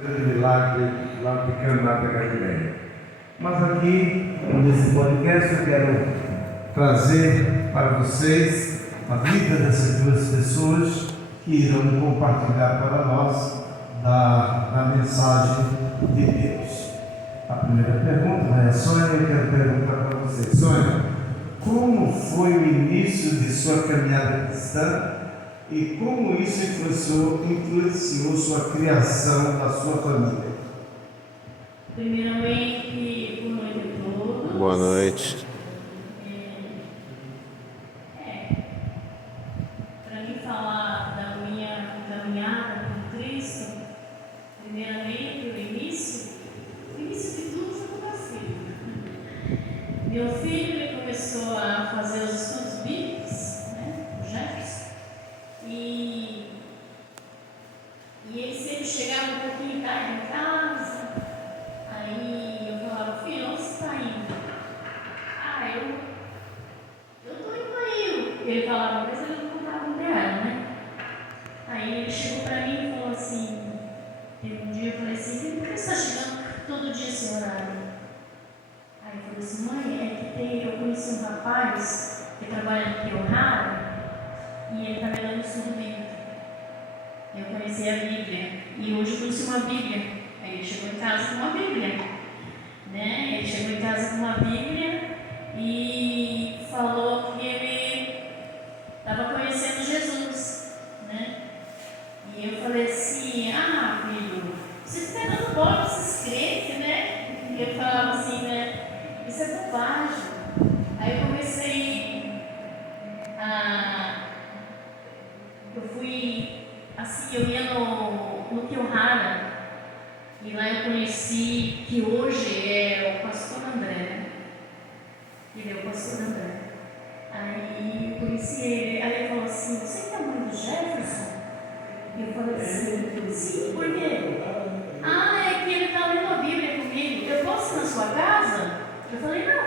grande milagre lá de Caná da Galileia. Mas aqui, nesse podcast, eu quero trazer para vocês a vida dessas duas pessoas que irão compartilhar para nós da mensagem de Deus. A primeira pergunta é a Sônia. Eu quero perguntar para você, Sônia, como foi o início de sua caminhada cristã e como isso influenciou sua criação na sua família? Primeiramente, boa noite a todos. Boa noite. Para mim falar da minha caminhada com Cristo, primeiramente o início de tudo foi com meu filho. Meu filho ele começou a fazer os estudos bíblicos, o Jefferson, e ele sempre chegava um pouquinho tarde em casa. Aí eu falava, filho, onde você está indo? Eu estou indo aí. Ele falava, mas ele não contava onde era, Aí ele chegou para mim e falou assim, um dia eu falei assim, por que você está chegando todo dia esse horário? Aí ele falou assim, mãe, eu conheci um rapaz que trabalha no Rio Raro e ele está me dando estudo bíblico. Eu conheci a Bíblia e hoje eu conheci uma Bíblia. Aí ele chegou em casa com uma Bíblia, Ele chegou em casa com uma Bíblia e falou que ele estava conhecendo Jesus, E eu falei assim, filho, você está dando bola para esses crentes, E eu falava assim, isso é bobagem. Aí eu comecei eu fui, assim, eu ia no Kyohara. E lá eu conheci, que hoje é o pastor André, Ele é o pastor André. Aí eu conheci ele, aí ele falou assim, você que é a mãe do Jefferson? E eu falei assim, sim, por quê? É que ele está lendo a Bíblia comigo, eu posso ir na sua casa? Eu falei, não.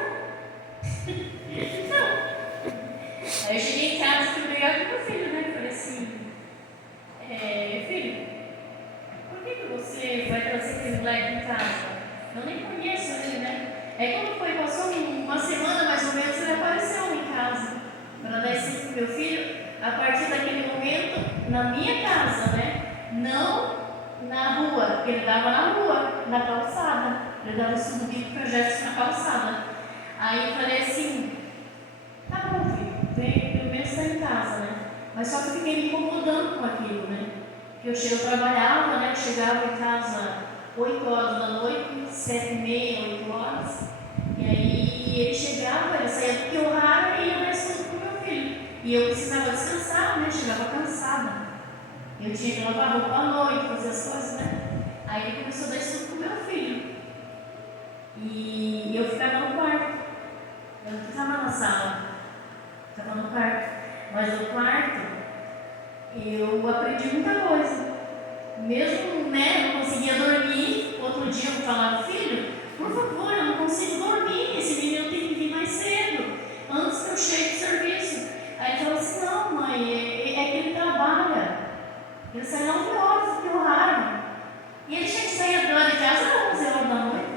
Não. Aí eu cheguei em casa e fui brigar com meu filho, Eu falei assim, filho, por que você vai trazer aquele moleque em casa? Eu nem conheço ele, Aí quando foi, passou uma semana mais ou menos, ele apareceu em casa para dar esse pro meu filho. A partir daquele momento, na minha casa, Não na rua, porque ele dava na rua, na calçada. Ele dava estudo bíblico para Jefferson na calçada. Aí eu falei assim, tá bom, filho, vem, pelo menos está em casa, Mas só que eu fiquei me incomodando com aquilo, Porque eu trabalhava, eu chegava em casa 8 horas da noite, 7h30, 8 horas. E aí ele chegava, ele saía do Kyohara e ia dar estudo com meu filho. E eu precisava descansar, Chegava cansada. Eu tinha que lavar roupa à noite, fazer as coisas, Aí ele começou a dar estudo com meu filho. E eu ficava no quarto. Eu não ficava na sala. Ficava no quarto. Mas no quarto eu aprendi muita coisa. Mesmo, não conseguia dormir. Outro dia eu falava, filho, por favor, eu não consigo dormir. Esse menino tem que vir mais cedo, antes que eu chegue do serviço. Aí ele falou assim, não, mãe, é que ele trabalha. Ele sai 9 horas do Kyohara. E ele tinha que sair lá de casa às 11 horas da noite.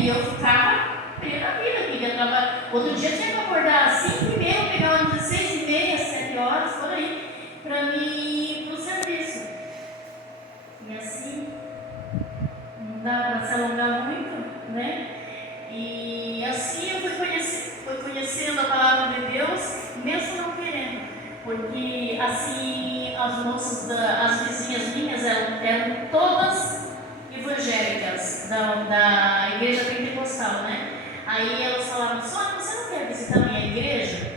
E eu ficava pé da vida, queria trabalhar. Outro dia eu tinha que acordar às 5h30, pegar umas 16h30, 7 horas, por aí, para mim ir para o serviço. E assim, não dá para se alongar muito, E assim eu fui conhecendo a palavra de Deus, mesmo não querendo. Porque assim, as moças, as vizinhas minhas eram todas evangélicas, da igreja pentecostal, Aí elas falavam, Sônia, você não quer visitar a minha igreja?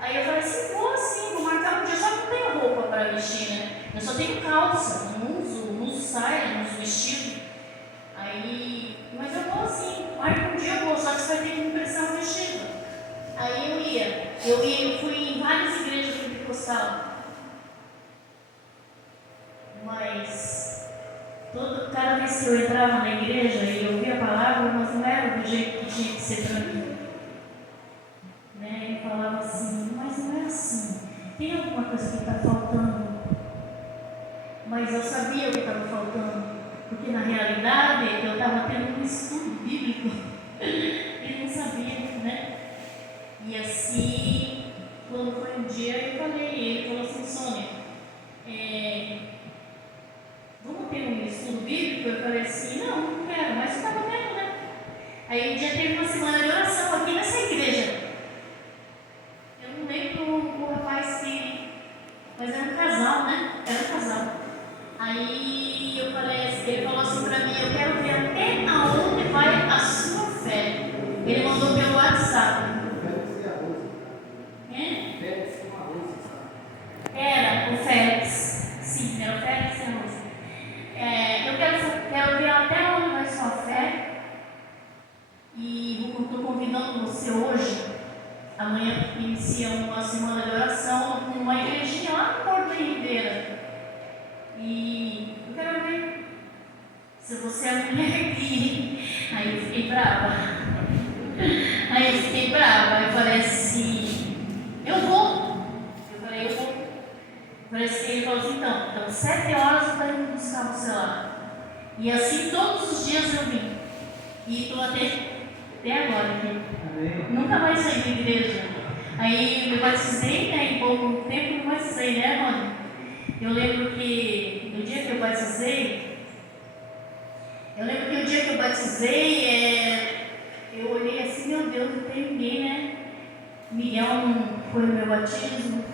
Aí eu falei assim, vou marcar um dia, só que não tenho roupa para vestir, Eu só tenho calça, não uso saia, não uso vestido. Aí, mas eu vou assim, marca um dia eu vou, só que você vai ter que me emprestar um vestido. Aí eu fui em várias igrejas pentecostal. Mas cada vez que eu entrava na igreja e eu ouvia a palavra, mas não era do jeito que tinha que ser para mim. E falava assim, mas não é assim. Tem alguma coisa que está faltando. Mas eu sabia o que estava faltando. falei, ele falou assim, Sônia, vamos ter um estudo bíblico? Eu falei assim, não quero, mas eu estava vendo, né? Aí um dia teve uma semana de oração aqui nessa igreja. Eu não lembro o rapaz que... Mas era um casal, né? Era um casal. Aí eu falei assim, ele falou assim pra mim, eu quero ver até aonde vai a sua fé. Ele mandou pelo WhatsApp. Era o Félix. Sim, era o Félix e a Rosa. Eu quero ver até onde vai a sua fé. E estou convidando você hoje. Amanhã inicia uma semana de oração numa igrejinha lá no Porto da Ribeira. E eu quero ver se você é mulher aqui. Aí eu fiquei brava. Eu falei assim, eu vou. Eu falei assim, ele falou assim, então 7 horas para ir buscar você lá. E assim todos os dias eu vim. E estou até agora aqui. Nunca mais saí da igreja. Aí eu batizei, né? Em pouco tempo eu batizei, né, mano? Eu lembro que no dia que eu batizei, eu olhei assim, meu Deus, não tem ninguém, né? Miguel não foi no meu batismo,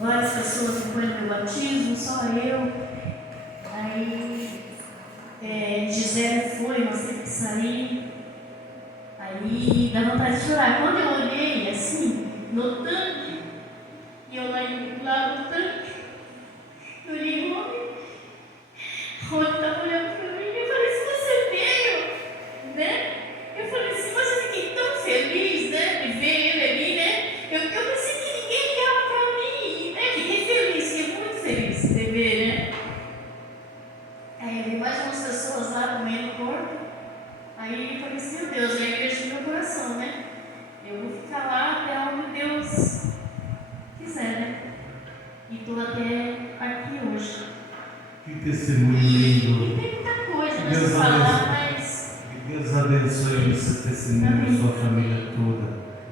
várias pessoas não foram no meu batismo, só eu. Aí Gisele foi, mas teve que sair. Aí dá vontade de chorar. Quando eu olhei assim, no tanque, e eu lá no tanque, eu olhei o homem estava olhando para mim, eu falei assim, você veio, né? Eu falei assim, mas eu fiquei tão feliz, né, de ver ele ali, né? Eu pensei que ninguém ligava para mim, né? Fiquei muito feliz de ver, né? Aí eu vi mais umas pessoas lá no meio do corpo. Aí eu falei assim, meu Deus, é a igreja do meu coração, né? Eu vou ficar lá até onde Deus quiser, né? E estou até aqui hoje. Que testemunho lindo. E tem muita coisa nessa falar, mas... Que Deus abençoe o seu testemunho e sua família toda.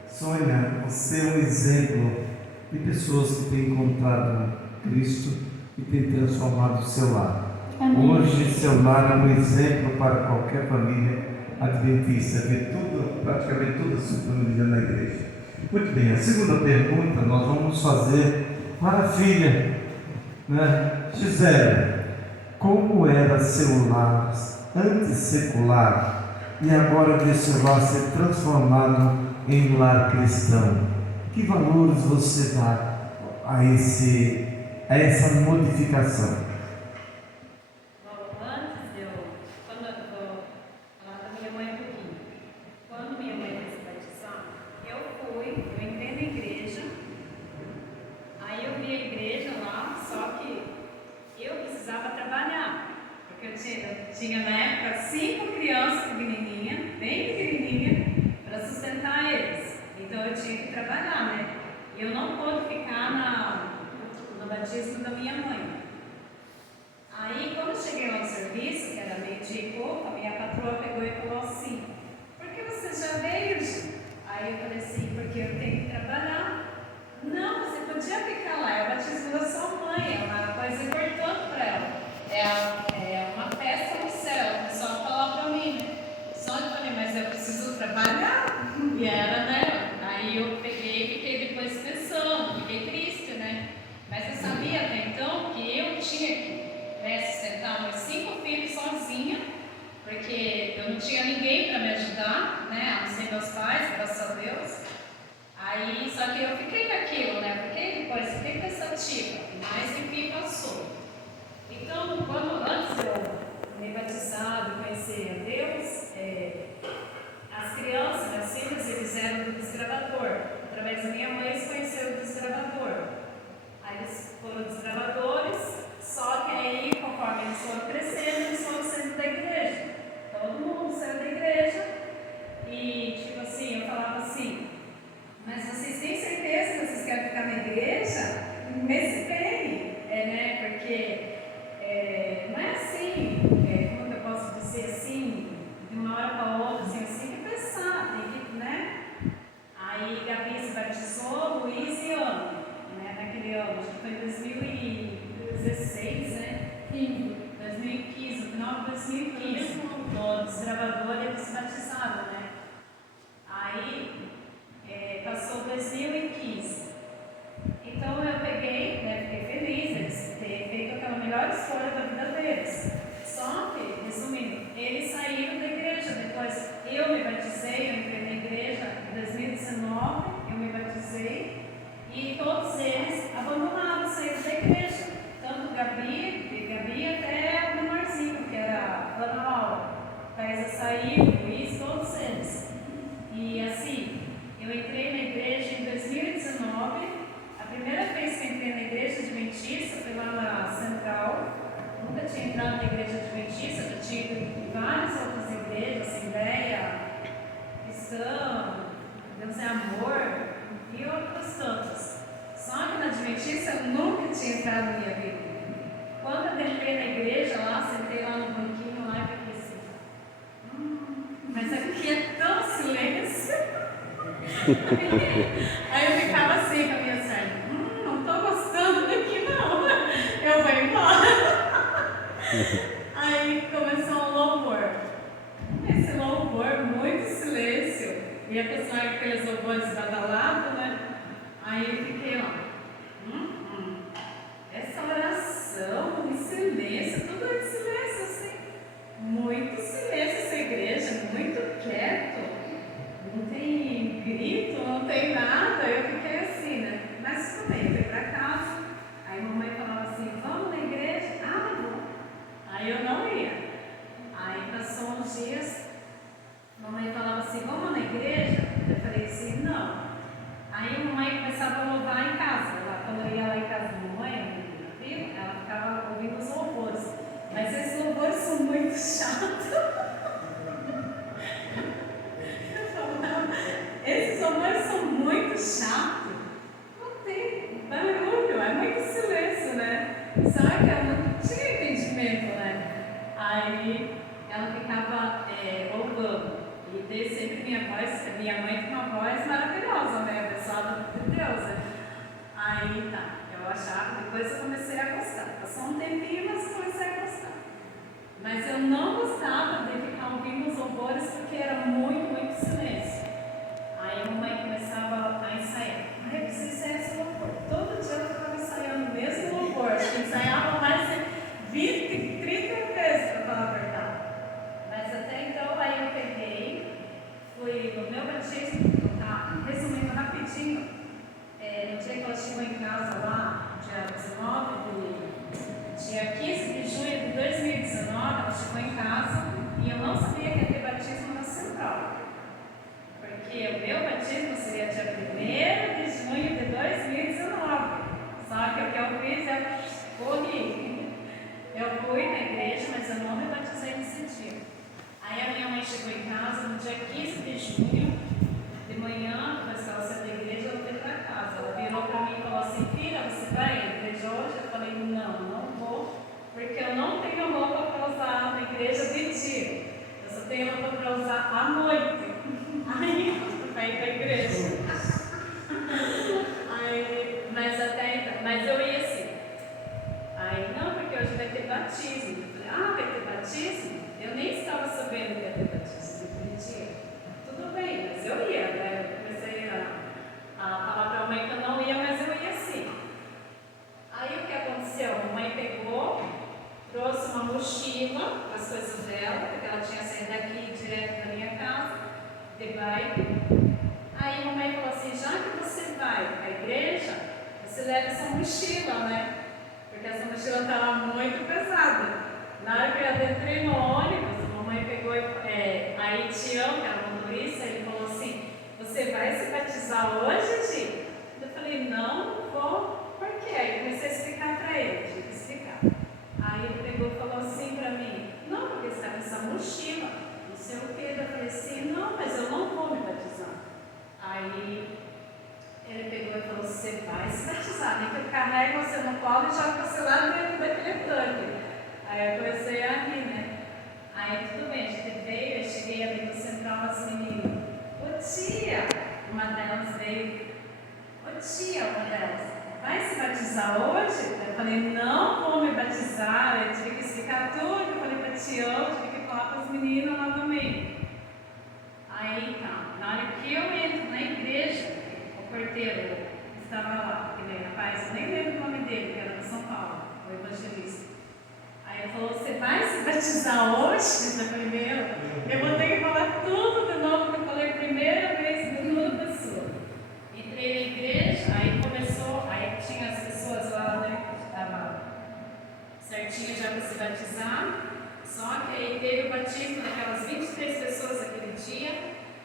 Sônia, você é um exemplo de pessoas que têm encontrado Cristo e têm transformado o seu lar. Amém. Hoje, seu lar é um exemplo para qualquer família adventista, ver praticamente toda a sua família na igreja. Muito bem, a segunda pergunta nós vamos fazer para a filha, né? Gisele, como era seu lar antissecular e agora vê seu lar ser transformado em um lar cristão? Que valores você dá a essa modificação? Tinha na época 5 crianças pequenininhas, bem pequenininhas, para sustentar eles. Então eu tinha que trabalhar, né? E eu não pude ficar no batismo da minha mãe. Aí quando eu cheguei lá no serviço, que era meio-dia e pouco, a minha patroa pegou e falou assim, por que você já veio, Gi? Aí eu falei assim, porque eu tenho que trabalhar. Não, você podia ficar lá, é o batismo da sua mãe, é uma coisa importante para ela. É uma festa no céu. O pessoal falava para mim, né? Só eu falei, mas eu preciso trabalhar. E era, né? Aí eu peguei e fiquei depois pensando, fiquei triste, né? Mas eu sabia até então que eu tinha que sustentar meus 5 filhos sozinha, porque eu não tinha ninguém para me ajudar, né? A não ser meus pais, graças a Deus. Aí, só que eu fiquei com aquilo, né? Fiquei pensativa, mas enfim passou. Então, antes de eu me batizar e conhecer a Deus, as crianças, meus filhos, eles eram do desgravador. Através da minha mãe, eles conheceram o desgravador. Aí eles foram desgravadores, só que aí, conforme eles foram crescendo, eles foram saindo da igreja. Todo mundo saiu da igreja e, tipo assim, eu falava assim, mas vocês têm certeza que vocês querem ficar na igreja? Me espere, né? Porque não é assim, 2015, no desbravador eles se batizaram, né? Aí passou 2015. Então eu peguei, né, fiquei feliz deles terem feito aquela melhor escolha da vida deles. Só que, resumindo, eles saíram da igreja. Depois eu me batizei, eu entrei na igreja em 2019, eu me batizei e todos eles abandonaram, saíram da igreja. Tanto Gabi até o menorzinho, que era Ana Laura. Thaisa saiu, Luiz, todos eles. E assim, eu entrei na igreja em 2019. A primeira vez que entrei na igreja adventista foi lá na Central. Nunca tinha entrado na igreja adventista, já tinha ido em várias outras igrejas, Assembleia, Cristã, Deus é Amor e outras tantas. Só que na adventista eu nunca tinha entrado na minha vida. Quando eu entrei na igreja lá, sentei lá no banquinho lá e fiquei assim, mas aqui é tão silêncio. Aí eu ficava assim com a minha serva, não estou gostando daqui não, eu vou embora. Aí começou um louvor. Esse louvor, muito silêncio. E acostumado com aqueles louvores badalados, né? Aí eu fiquei lá. Essa oração em silêncio, tudo em silêncio, assim. Muito silêncio essa igreja, muito quieto. Não tem grito, não tem nada. Eu fiquei assim, né? Mas tudo bem, fui pra casa. Aí mamãe falava assim, vamos na igreja? Ah, vamos. Aí eu não ia. Aí passou uns dias, mamãe falava assim, vamos na igreja? Eu falei assim, não. Aí a mamãe começava a louvar em casa. Quando eu ia lá em casa da mamãe, ela ficava ouvindo os louvores. Mas esses louvores são muito chatos. Eu falava, esses louvores são muito chatos. Não tem barulho, é muito silêncio, né? Só que eu não tinha entendimento, né? Aí ela ficava louvando. E dei sempre minha mãe tem uma voz maravilhosa, né? Abençoada por Deus, né? Aí tá, eu achava, depois eu comecei a gostar. Passou um tempinho, mas eu comecei a gostar. Mas eu não gostava de ficar ouvindo os louvores porque era muito, muito silêncio. Aí a mamãe começava a ensaiar. Ai, eu preciso ensaiar esse louvor. Todo dia eu ficava ensaiando o mesmo louvor. Acho que ensaiava mais de 20, 30 vezes, para falar a verdade. Mas até então, aí eu peguei, fui no meu batismo, tá? Resumindo rapidinho, no dia que ela chegou em casa lá, dia 15 de junho de 2019, ela chegou em casa e eu não sabia que ia ter batismo na Central. Porque o meu batismo seria dia 1º de junho de 2019. Só que o que eu fiz, eu corri. Eu fui na igreja, mas eu não me batizei nesse dia. Aí a minha mãe chegou em casa no dia 15 de junho, de manhã, depois que ela saiu da igreja, ela veio para casa. Ela virou para mim e falou assim, filha, você vai à igreja hoje? Eu falei, não vou, porque eu não tenho roupa para usar na igreja de dia. Eu só tenho roupa para usar à noite. Aí eu fui para a igreja. Mas eu ia assim. Aí, não, porque hoje vai ter batismo. Eu falei, vai ter batismo? Eu nem estava sabendo que ia ter batismo naquele dia. Tudo bem, mas eu ia, né? Eu comecei a falar para a mãe que eu não ia, mas eu ia sim. Aí o que aconteceu? A mãe pegou, trouxe uma mochila com as coisas dela, porque ela tinha saído daqui direto da minha casa, de bike. Aí a mamãe falou assim, já que você vai para a igreja, você leva essa mochila, né? Porque essa mochila estava muito pesada. Na hora que eu adentrei no ônibus, a mamãe pegou a Etião, que era a motorista, ele falou assim, você vai se batizar hoje, Gi? Eu falei, não vou. Por quê? Aí eu comecei a explicar para ele, tive que explicar. Aí ele pegou e falou assim para mim, não, porque você está com essa mochila, não sei o quê. Eu falei assim, não, mas eu não vou me batizar. Aí ele pegou e falou, você vai se batizar, nem que eu carrego você no colo e jogo você lá dentro daquele tanque. Aí eu comecei a rir, né? Aí tudo bem, a gente veio, eu cheguei ali no Central, as meninas, ô tia, uma delas veio, ô tia, uma delas, vai se batizar hoje? Eu falei, não vou me batizar, eu tive que explicar tudo, eu falei pra tia, chateou, tive que falar com as meninas novamente. Aí tá, na hora que eu entro na igreja, o porteiro estava lá, aquele rapaz, eu nem lembro o nome dele, que era de São Paulo, o evangelista. Aí ele falou, você vai se batizar hoje? Eu falei, eu vou ter que falar tudo de novo, que eu falei a primeira vez com uma pessoa. Entrei na igreja, aí começou, aí tinha as pessoas lá, né, que estavam certinho já para se batizar, só que aí teve o batismo daquelas 23 pessoas aquele dia,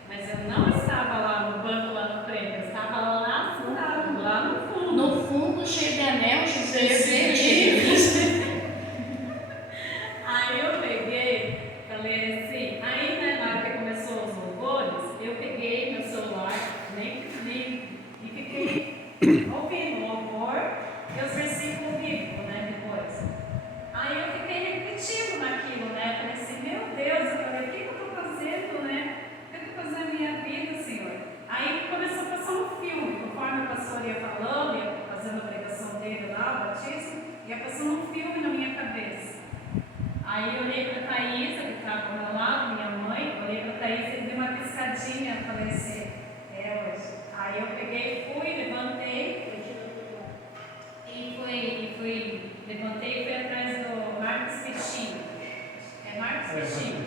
mas eu não estava lá no banco, lá no frente, eu estava lá sentado, lá no fundo. No fundo, cheio de anel, cheio de Cheio. Aí eu peguei, falei assim, aí né, na hora que começou os louvores, eu peguei meu celular, e fiquei ouvindo o louvor e os versículos bíblicos, né, depois. Aí eu fiquei repetindo naquilo, né, falei assim, meu Deus, eu falei, o que eu estou fazendo, né? O que eu estou fazendo na minha vida, Senhor? Aí começou a passar um filme, conforme o pastor ia falando, ia fazendo a pregação dele lá, o batismo, ia passando um filme na minha cabeça. Aí eu olhei para a Thaísa, que estava ao meu lado, minha mãe, olhei para a Thaísa e dei uma piscadinha, falei assim, hoje. Aí eu peguei, levantei, levantei e fui atrás do Marcos Peixinho. É Marcos Peixinho?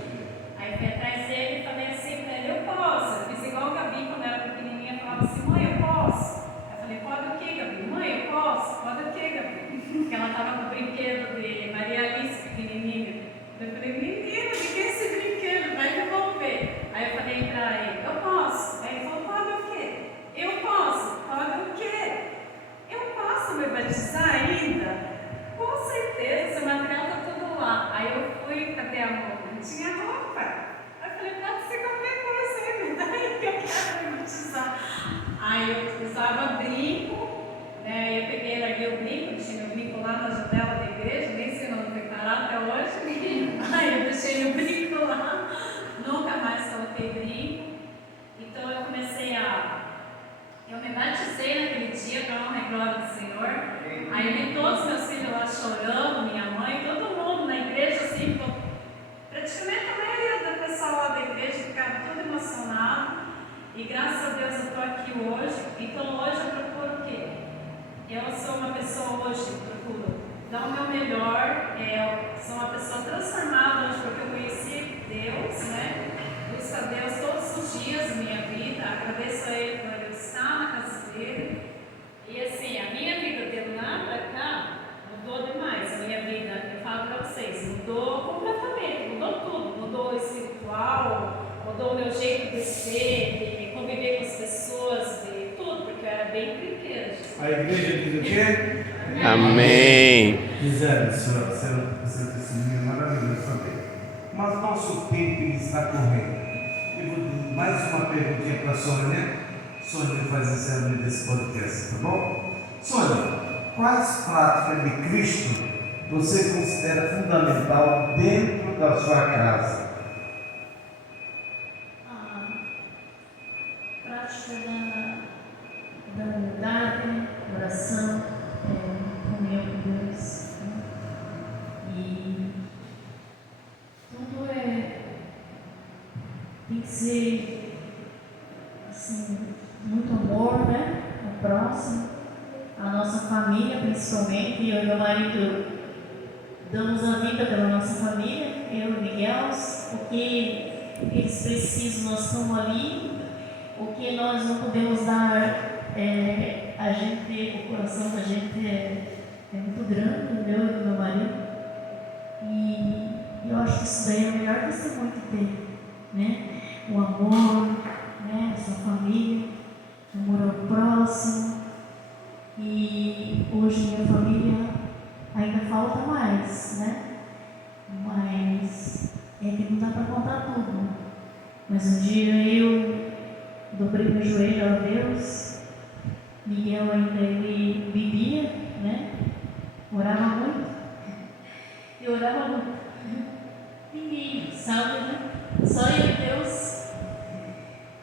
Aí fui atrás dele e falei assim para ele, eu posso. Eu fiz igual a Gabi quando eu era pequenininha, falava assim, mãe, eu posso. Eu falei, pode o quê, Gabi? Mãe, eu posso. Pode o quê, Gabi? Porque ela estava com o brinquedo de Maria Alice pequenininha. Eu falei, menina, o que é esse brinquedo? Vai devolver. Aí eu falei para ele, eu posso. Aí ele falou, pode o quê? Eu posso. Pode o quê? Eu posso me batizar ainda? Com certeza, seu material está tudo lá. Aí eu fui, cadê a roupa? Não tinha roupa. Aí eu falei, pode ser qualquer coisa aí, daí que eu quero me batizar. Aí eu usava brinco, né? Eu peguei, larguei o brinco, tinha meu brinco lá na janela da igreja, nem sei onde foi parar até hoje. Aí eu deixei o brinco lá, nunca mais coloquei brinco. Então eu comecei eu me batizei naquele dia para honra e glória do Senhor. Aí eu vi todos os meus filhos lá chorando, minha mãe, todo mundo na igreja, assim, praticamente a maioria do pessoal lá da igreja ficava todo emocionado. E graças a Deus eu estou aqui hoje. Então hoje eu procuro o quê? Eu sou uma pessoa hoje que procuro dar o meu melhor. Eu sou uma pessoa transformada hoje porque eu conheci Deus, né? Busco a Deus todos os dias da minha vida. Agradeço a Ele por eu estar na casa dele. E assim, a minha vida de lá para cá mudou demais. A minha vida, eu falo para vocês, mudou completamente, mudou tudo. Mudou o espiritual, mudou o meu jeito de ser, de conviver com as pessoas, de tudo, porque eu era bem brinqueira. A igreja diz o quê? Amém. Gisele, seu testemunho é maravilhoso também. Mas nosso tempo está correndo. Eu vou dar mais uma perguntinha para a Sônia. Sônia faz encerramento desse podcast, tá bom? Sônia, quais práticas de Cristo você considera fundamental dentro da sua casa? A prática da humildade, oração, comunhão com Deus. Né? E tudo tem que ser assim, muito amor, né? O próximo, a nossa família principalmente. Eu e meu marido damos a vida pela nossa família, eu e Miguel. O que eles precisam, nós estamos ali. O que nós não podemos dar, a gente, o coração da gente é muito grande, o meu e do meu marido. E eu acho que isso daí é o melhor testemunho que tem, né? O amor, né? A sua família, o amor ao próximo. E hoje minha família ainda falta mais, né? Mas é que não dá para contar tudo. Mas um dia eu dobrei meu joelho a Deus. Miguel ainda ele bebia, né? Orava muito. Eu orava muito. Ninguém sabe, né? Só eu e Deus.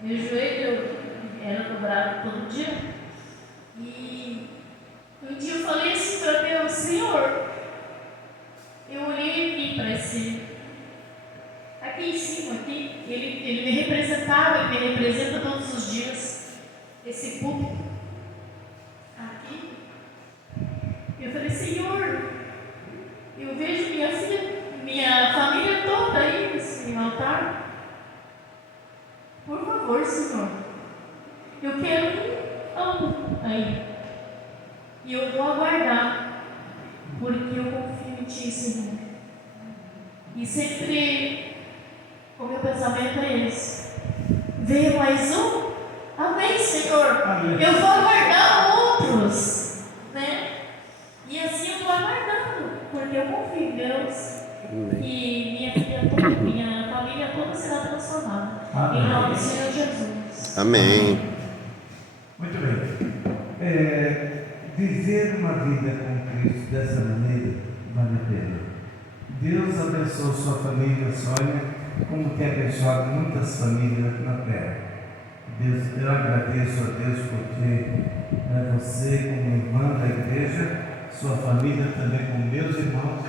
Meu joelho era dobrado todo dia. E um dia eu falei assim para Deus, Senhor, eu olhei aqui para esse aqui em cima, aqui, ele me representava, ele me representa todos os dias, esse púlpito, aqui. Eu falei, Senhor, eu vejo minha filha, minha família toda aí nesse altar. Por favor, Senhor, eu quero um amo aí. E eu vou aguardar, porque eu confio em Ti, Senhor. E sempre o meu pensamento é esse. Veio mais um? Amém, Senhor. Amém. Eu vou aguardar outros, né? E assim eu vou aguardando, porque eu confio em Deus. E minha filha toda, minha família toda será transformada. Amém. Em nome do Senhor Jesus. Amém. Muito bem. Viver uma vida com Cristo dessa maneira vale a pena. Deus abençoe sua família, Sônia, como tem abençoado muitas famílias aqui na terra. Deus, eu agradeço a Deus porque você, como irmã da igreja, sua família também com meus irmãos,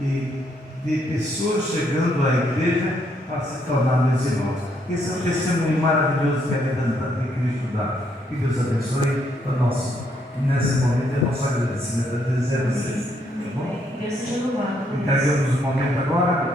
e de pessoas chegando à igreja para se tornar meus irmãos. Esse é um testemunho maravilhoso que a vida de Cristo dá. Que Deus abençoe o nosso, nesse momento, é nosso agradecimento a Deus e a vocês. Tá bom? Deus seja louvado. Entregamos o momento agora.